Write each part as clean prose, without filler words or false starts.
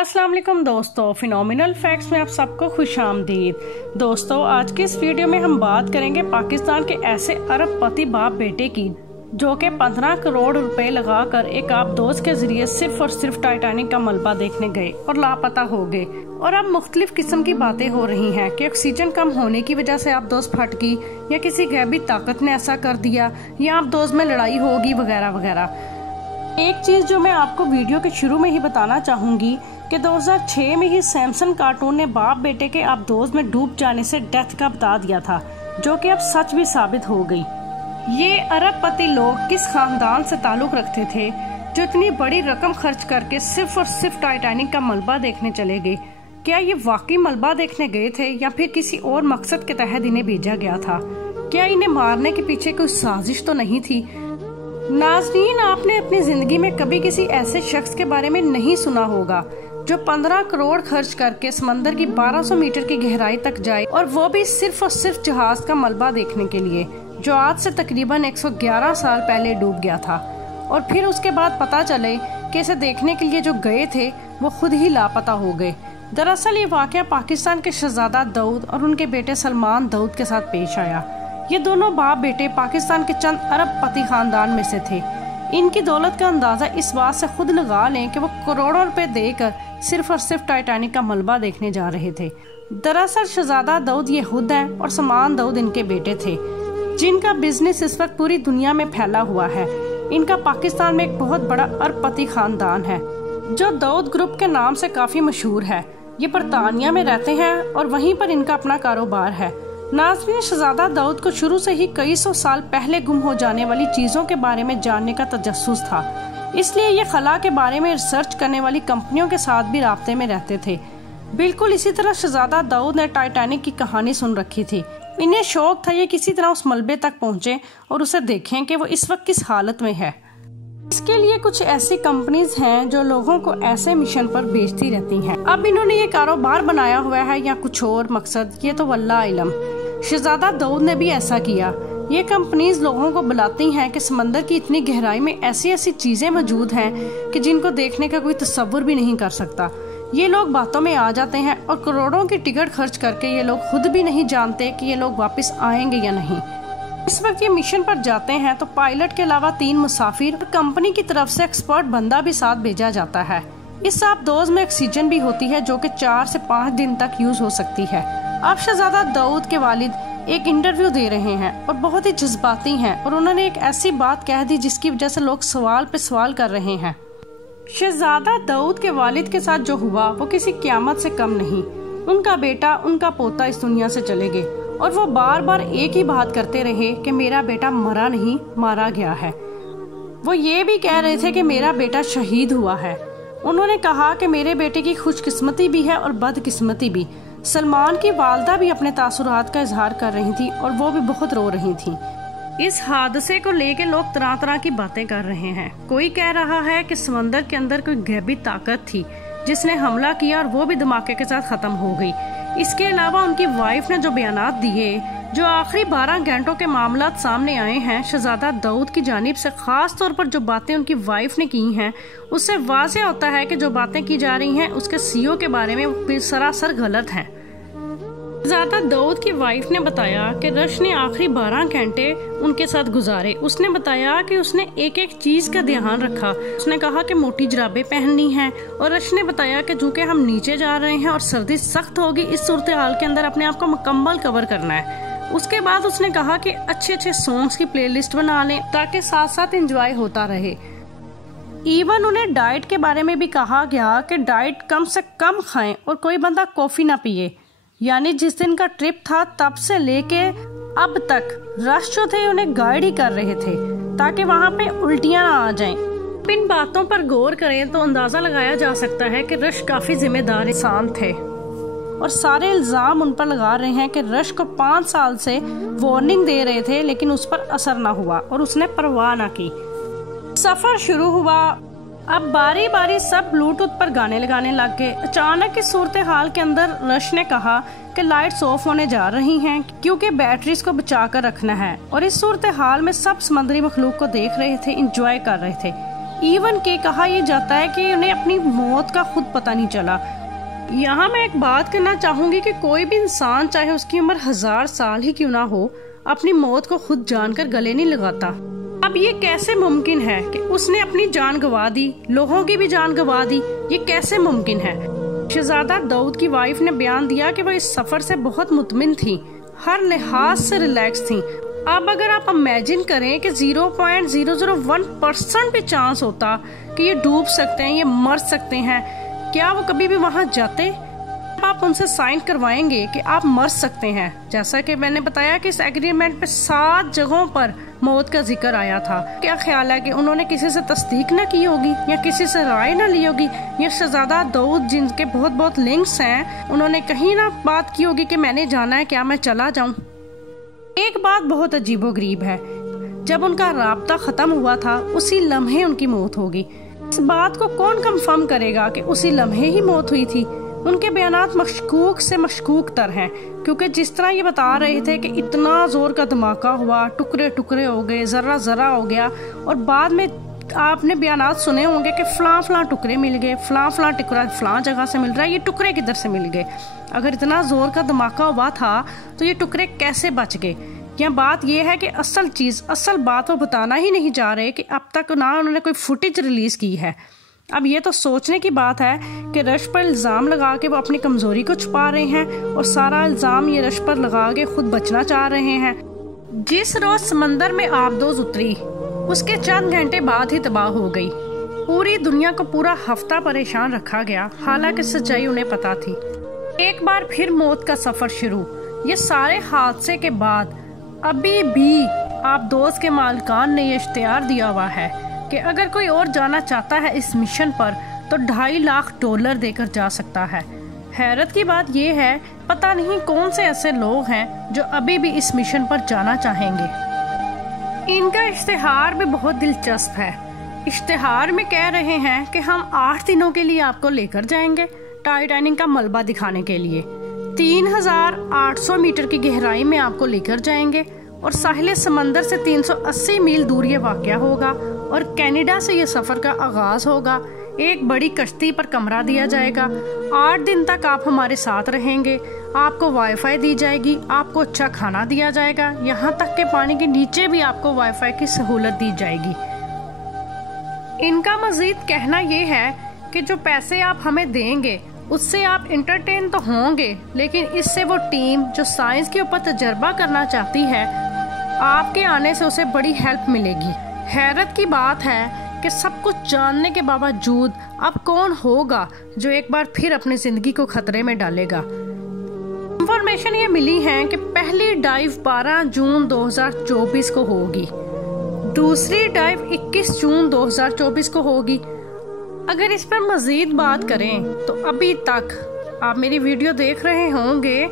अस्सलाम वालेकुम दोस्तों, फिनोमिनल फैक्ट्स में आप सबको खुशामदीद। दोस्तों, आज की इस वीडियो में हम बात करेंगे पाकिस्तान के ऐसे अरबपति बाप बेटे की जो कि 15 करोड़ रुपए लगाकर एक आबदोज के जरिए सिर्फ और सिर्फ टाइटैनिक का मलबा देखने गए और लापता हो गए। और अब मुख्तलिफ किस्म की बातें हो रही हैं कि ऑक्सीजन कम होने की वजह से आबदोज फट गई या किसी गैबी ताकत ने ऐसा कर दिया या आबदोज में लड़ाई होगी वगैरह वगैरह। एक चीज जो मैं आपको वीडियो के शुरू में ही बताना चाहूंगी कि 2006 में ही सैमसन कार्टून ने बाप बेटे के आबदोज में डूब जाने से डेथ का बता दिया था, जो कि अब सच भी साबित हो गई। ये अरबपति लोग किस खानदान से ताल्लुक रखते थे जो इतनी बड़ी रकम खर्च करके सिर्फ और सिर्फ टाइटैनिक का मलबा देखने चले गए? क्या ये वाकई मलबा देखने गए थे या फिर किसी और मकसद के तहत इन्हें भेजा गया था? क्या इन्हें मारने के पीछे कोई साजिश तो नहीं थी? नाज़रीन, आपने अपनी जिंदगी में कभी किसी ऐसे शख्स के बारे में नहीं सुना होगा जो 15 करोड़ खर्च करके समंदर की 1200 मीटर की गहराई तक जाए, और वो भी सिर्फ और सिर्फ जहाज का मलबा देखने के लिए, जो आज से तकरीबन 111 साल पहले डूब गया था। और फिर उसके बाद पता चले कि इसे देखने के लिए जो गए थे वो खुद ही लापता हो गए। दरअसल ये वाकया पाकिस्तान के शहजादा दाऊद और उनके बेटे सलमान दाऊद के साथ पेश आया। ये दोनों बाप बेटे पाकिस्तान के चंद अरबपति खानदान में से थे। इनकी दौलत का अंदाजा इस बात से खुद लगा लें कि वो करोड़ों रुपए देकर सिर्फ और सिर्फ टाइटैनिक का मलबा देखने जा रहे थे। दरअसल शहजादा दाऊद ये खुद हैं और सलमान दाऊद इनके बेटे थे, जिनका बिजनेस इस वक्त पूरी दुनिया में फैला हुआ है। इनका पाकिस्तान में एक बहुत बड़ा अरबपति खानदान है जो दाऊद ग्रुप के नाम से काफी मशहूर है। ये बरतानिया में रहते हैं और वहीं पर इनका अपना कारोबार है। नाज़रीन, शहजादा दाऊद को शुरू से ही कई सौ साल पहले गुम हो जाने वाली चीजों के बारे में जानने का तजस्सुस था, इसलिए ये खला के बारे में रिसर्च करने वाली कंपनियों के साथ भी राब्ते में रहते थे। बिल्कुल इसी तरह शहजादा दाऊद ने टाइटैनिक की कहानी सुन रखी थी। इन्हें शौक था ये किसी तरह उस मलबे तक पहुँचे और उसे देखें कि वो इस वक्त किस हालत में है। इसके लिए कुछ ऐसी कंपनीज हैं जो लोगों को ऐसे मिशन पर भेजती रहती हैं। अब इन्होंने ये कारोबार बनाया हुआ है या कुछ और मकसद, ये तो वल्लाह इलम। शहजादा दाऊद ने भी ऐसा किया। ये कंपनीज लोगों को बुलाती हैं कि समंदर की इतनी गहराई में ऐसी ऐसी चीजें मौजूद हैं कि जिनको देखने का कोई तसव्वुर भी नहीं कर सकता। ये लोग बातों में आ जाते हैं और करोड़ों की टिकट खर्च करके ये लोग खुद भी नहीं जानते कि ये लोग वापस आएंगे या नहीं। इस वक्त ये मिशन पर जाते हैं तो पायलट के अलावा 3 मुसाफिर और कंपनी की तरफ से एक्सपर्ट बंदा भी साथ भेजा जाता है। इस आबदोज में ऑक्सीजन भी होती है जो कि 4 से 5 दिन तक यूज हो सकती है। अब शहजादा दाऊद के वालिद एक इंटरव्यू दे रहे हैं और बहुत ही जज्बाती हैं, और उन्होंने एक ऐसी बात कह दी जिसकी वजह से लोग सवाल पे सवाल कर रहे हैं। शहजादा दाऊद के वालिद के साथ जो हुआ वो किसी क़यामत से कम नहीं। उनका बेटा, उनका पोता इस दुनिया से चले गए और वो बार बार एक ही बात करते रहे कि मेरा बेटा मरा नहीं, मारा गया है। वो ये भी कह रहे थे कि मेरा बेटा शहीद हुआ है। उन्होंने कहा कि मेरे बेटे की खुशकिस्मती भी है और बदकिस्मती भी। सलमान की वालदा भी अपने तासुरात का इजहार कर रही थी और वो भी बहुत रो रही थी। इस हादसे को लेके लोग तरह तरह की बातें कर रहे हैं। कोई कह रहा है कि समंदर के अंदर कोई गैबी ताकत थी जिसने हमला किया और वो भी धमाके के साथ खत्म हो गई। इसके अलावा उनकी वाइफ ने जो बयानात दिए, जो आखिरी 12 घंटों के मामलात सामने आए हैं, शहजादा दाऊद की जानिब से खास तौर पर जो बातें उनकी वाइफ ने की हैं, उससे वाज़ेह होता है कि जो बातें की जा रही हैं उसके सीईओ के बारे में वो सरासर गलत हैं। शहजादा दाऊद की वाइफ ने बताया कि रश ने आखिरी 12 घंटे उनके साथ गुजारे। उसने बताया कि उसने एक एक चीज का ध्यान रखा। उसने कहा कि मोटी जुराबें पहननी हैं, और रश ने बताया कि चूंकि हम नीचे जा रहे हैं और सर्दी सख्त होगी, इस सूरत हाल के अंदर अपने आप को मुकम्मल कवर करना है। उसके बाद उसने कहा कि अच्छे अच्छे सॉन्ग्स की प्लेलिस्ट बना लें ताकि साथ साथ एंजॉय होता रहे। इवन उन्हें डाइट के बारे में भी कहा गया कि डाइट कम से कम खाएं और कोई बंदा कॉफी ना पिए। यानी जिस दिन का ट्रिप था तब से लेके अब तक रश जो थे उन्हें गाइड ही कर रहे थे ताकि वहाँ पे उल्टियाँ ना आ जाएं। इन बातों पर गौर करें तो अंदाजा लगाया जा सकता है कि रश काफी जिम्मेदार इंसान थे और सारे इल्जाम उन पर लगा रहे हैं कि रश को 5 साल से वार्निंग दे रहे थे लेकिन उस पर असर ना हुआ और उसने परवाह ना की। सफर शुरू हुआ। अब बारी बारी सब ब्लूटूथ पर गाने लगाने लग गए। अचानक इस सूरत हाल के अंदर रश ने कहा कि लाइट्स ऑफ होने जा रही हैं क्योंकि बैटरीज को बचा कर रखना है। और इस सूरत हाल में सब समंदरी मखलूक को देख रहे थे, इंजॉय कर रहे थे। इवन के कहा यह जाता है कि उन्हें अपनी मौत का खुद पता नहीं चला। यहाँ मैं एक बात करना चाहूंगी कि कोई भी इंसान चाहे उसकी उम्र 1000 साल ही क्यों ना हो, अपनी मौत को खुद जानकर गले नहीं लगाता। अब ये कैसे मुमकिन है कि उसने अपनी जान गंवा दी, लोगों की भी जान गंवा दी? ये कैसे मुमकिन है? शहजादा दाऊद की वाइफ ने बयान दिया कि वो इस सफर से बहुत मुतमिन थी, हर लिहाज से रिलैक्स थी। अब अगर आप इमेजिन करें कि 0.001% भी चांस होता कि ये डूब सकते हैं, ये मर सकते हैं, क्या वो कभी भी वहां जाते? आप उनसे साइन करवाएंगे कि आप मर सकते हैं। जैसा कि मैंने बताया कि इस एग्रीमेंट पे 7 जगहों पर मौत का जिक्र आया था। क्या ख्याल है कि उन्होंने किसी से तस्दीक ना की होगी या किसी से राय ना ली होगी, या शहजादा दाऊद जिनके बहुत लिंक्स हैं, उन्होंने कहीं ना बात की होगी कि मैंने जाना है, क्या मैं चला जाऊं? एक बात बहुत अजीबोगरीब है, जब उनका राब्ता खत्म हुआ था उसी लम्हे उनकी मौत होगी। इस बात को कौन कंफर्म करेगा कि उसी लम्हे ही मौत हुई थी? उनके बयानात मशकूक से मशकूक तर हैं, क्योंकि जिस तरह ये बता रहे थे कि इतना जोर का धमाका हुआ, टुकड़े टुकड़े हो गए, जरा हो गया, और बाद में आपने बयानात सुने होंगे कि फलां टुकड़े मिल गए, फलां टुकड़ा फलां जगह से मिल रहा है, ये टुकड़े किधर से मिल गए? अगर इतना जोर का धमाका हुआ था तो ये टुकड़े कैसे बच गए? यहाँ बात यह है कि असल बात वो बताना ही नहीं जा रहे कि अब तक ना उन्होंने कोई फुटेज रिलीज की है। अब ये तो सोचने की बात है कि रश पर इल्ज़ाम लगा के वो अपनी कमजोरी को छुपा रहे हैं, और सारा इल्ज़ाम ये रश पर लगा के खुद बचना चाह रहे हैं। जिस रोज समंदर में आबदोज उतरी उसके चंद घंटे बाद ही तबाह हो गई। पूरी दुनिया को पूरा हफ्ता परेशान रखा गया, हालांकि सच्चाई उन्हें पता थी। एक बार फिर मौत का सफर शुरू। ये सारे हादसे के बाद अभी भी आबदोज के मालिकान ने यह इख्तियार दिया हुआ है कि अगर कोई और जाना चाहता है इस मिशन पर तो $2.5 लाख देकर जा सकता है। हैरत की बात यह है, पता नहीं कौन से ऐसे लोग हैं जो अभी भी इस मिशन पर जाना चाहेंगे। इनका इश्तिहार भी बहुत दिलचस्प है। इश्तिहार में कह रहे हैं कि हम 8 दिनों के लिए आपको लेकर जाएंगे टाइटैनिक का मलबा दिखाने के लिए। 3800 मीटर की गहराई में आपको लेकर जाएंगे और साहिल समंदर से 380 मील दूर ये वाक़या होगा, और कनाडा से ये सफर का आगाज होगा। एक बड़ी कश्ती पर कमरा दिया जाएगा। 8 दिन तक आप हमारे साथ रहेंगे। आपको वाईफाई दी जाएगी, आपको अच्छा खाना दिया जाएगा, यहाँ तक के पानी के नीचे भी आपको वाईफाई की सहूलत दी जाएगी। इनका मजीद कहना यह है कि जो पैसे आप हमें देंगे उससे आप इंटरटेन तो होंगे, लेकिन इससे वो टीम जो साइंस के ऊपर तजर्बा करना चाहती है, आपके आने से उसे बड़ी हेल्प मिलेगी। हैरत की बात है कि सब कुछ जानने के बावजूद अब कौन होगा जो एक बार फिर अपनी जिंदगी को खतरे में डालेगा। इंफॉर्मेशन ये मिली है कि पहली डाइव 12 जून 2024 को होगी, दूसरी डाइव 21 जून 2024 को होगी। अगर इस पर मजीद बात करें तो अभी तक आप मेरी वीडियो देख रहे होंगे,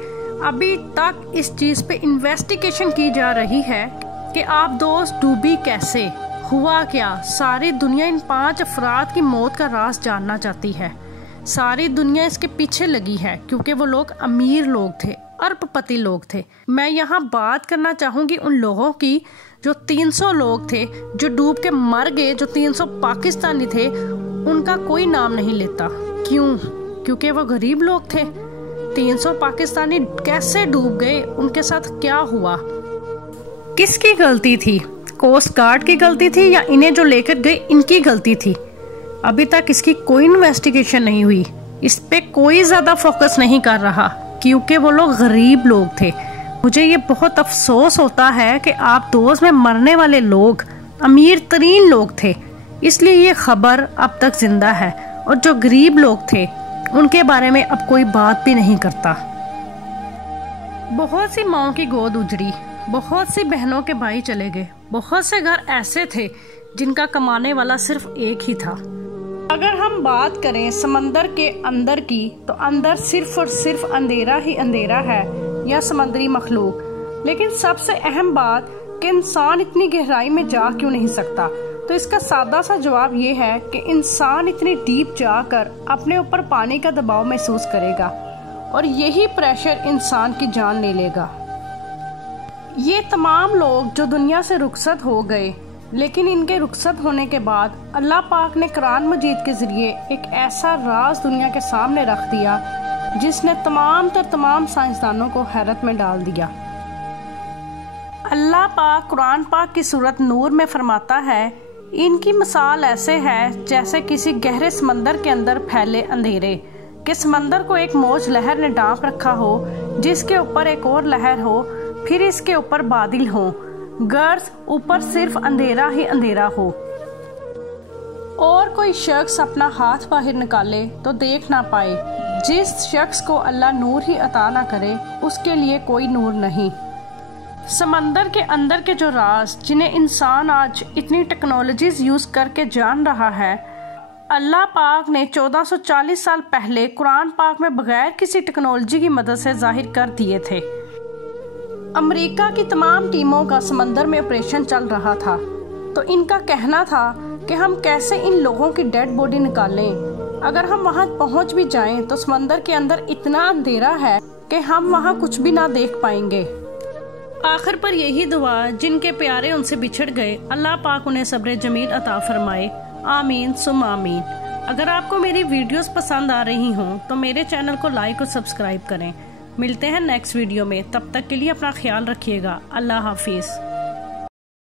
अभी तक इस चीज पे इन्वेस्टिगेशन की जा रही है कि आबदोज डूबी कैसे, हुआ क्या। सारी दुनिया इन 5 अफराद की मौत का राज जानना चाहती है। सारी दुनिया इसके पीछे लगी है क्योंकि वो लोग अमीर लोग थे, अरबपति लोग थे। मैं यहाँ बात करना चाहूंगी उन लोगों की जो 300 लोग थे जो डूब के मर गए, जो 300 पाकिस्तानी थे, उनका कोई नाम नहीं लेता। क्यों? क्योंकि वो गरीब लोग थे। 300 पाकिस्तानी कैसे डूब गए, उनके साथ क्या हुआ, किसकी गलती थी? कोस्ट गार्ड की गलती थी या इन्हें जो लेकर गए इनकी गलती थी? अभी तक इसकी कोई इन्वेस्टिगेशन नहीं हुई, इस पे कोई ज्यादा फोकस नहीं कर रहा क्योंकि वो लोग गरीब लोग थे। मुझे ये बहुत अफसोस होता है कि आबदोज में मरने वाले लोग अमीर तरीन लोग थे, इसलिए ये खबर अब तक जिंदा है, और जो गरीब लोग थे उनके बारे में अब कोई बात भी नहीं करता। बहुत सी माओं की गोद उजड़ी, बहुत सी बहनों के भाई चले गए, बहुत से घर ऐसे थे जिनका कमाने वाला सिर्फ एक ही था। अगर हम बात करें समंदर के अंदर की, तो अंदर सिर्फ और सिर्फ अंधेरा ही अंधेरा है या समंदरी मखलूक। लेकिन सबसे अहम बात कि इंसान इतनी गहराई में जा क्यों नहीं सकता, तो इसका सादा सा जवाब ये है कि इंसान इतनी डीप जाकर अपने ऊपर पानी का दबाव महसूस करेगा और यही प्रेशर इंसान की जान ले लेगा। ये तमाम लोग जो दुनिया से रुखसत हो गए, लेकिन इनके रुखसत होने के बाद अल्लाह पाक ने कुरान मजीद के ज़रिए एक ऐसा राज दुनिया के सामने रख दिया जिसने तमाम साइंसदानों को हैरत में डाल दिया। अल्लाह पाक कुरान पाक की सूरत नूर में फरमाता है, इनकी मिसाल ऐसे है जैसे किसी गहरे समंदर के अंदर फैले अंधेरे कि समंदर को एक मौज लहर ने ढांप रखा हो, जिसके ऊपर एक और लहर हो, फिर इसके ऊपर बादल हो, गर्ज ऊपर सिर्फ अंधेरा ही अंधेरा हो, और कोई शख्स अपना हाथ बाहर निकाले तो देख ना पाए। जिस शख्स को अल्लाह नूर ही अता ना करे उसके लिए कोई नूर नहीं। समंदर के अंदर के जो राज जिन्हें इंसान आज इतनी टेक्नोलॉजीज यूज करके जान रहा है, अल्लाह पाक ने 1440 साल पहले कुरान पाक में बगैर किसी टेक्नोलॉजी की मदद से जाहिर कर दिए थे। अमेरिका की तमाम टीमों का समंदर में ऑपरेशन चल रहा था, तो इनका कहना था कि हम कैसे इन लोगों की डेड बॉडी निकालें। अगर हम वहां पहुंच भी जाएं तो समंदर के अंदर इतना अंधेरा है कि हम वहां कुछ भी ना देख पाएंगे। आखिर पर यही दुआ जिनके प्यारे उनसे बिछड़ गए, अल्लाह पाक उन्हें सब्र जमील अता फरमाए। आमीन सुम आमीन। अगर आपको मेरी वीडियोस पसंद आ रही हों तो मेरे चैनल को लाइक और सब्सक्राइब करें। मिलते हैं नेक्स्ट वीडियो में, तब तक के लिए अपना ख्याल रखिएगा। अल्लाह हाफिज।